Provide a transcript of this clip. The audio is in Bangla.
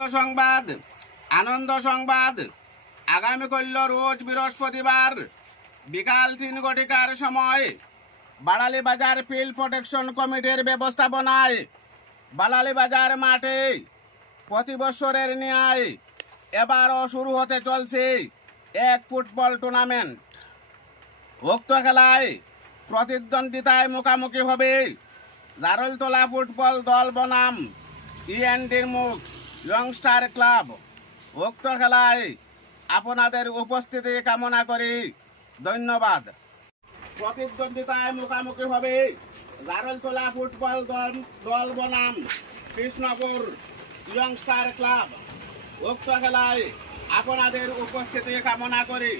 সংবাদ আনন্দ সংবাদ আগামীকাল রোজ বৃহস্পতিবার বিকাল 3 ঘটিকার সময় বালালি বাজার ফিল্ড প্রোটেকশন কমিটির ব্যবস্থাপনায় বালালি বাজার মাঠে প্রতি বছরের ন্যায় এবারও শুরু হতে চলছে এক ফুটবল টুর্নামেন্ট। উক্ত খেলায় প্রতিদ্বন্দ্বিতায় মুখোমুখি হবে জারলতলা ফুটবল দল বনাম ইএনডির মুখ ইয়ংস্টার ক্লাব। উক্ত খেলায় আপনাদের উপস্থিতি কামনা করি, ধন্যবাদ। প্রতিদ্বন্দ্বিতায় মুখোমুখি হবে জারলতলা ফুটবল দল বনাম কৃষ্ণপুর ইয়ংস্টার ক্লাব। উক্ত খেলায় আপনাদের উপস্থিতি কামনা করি।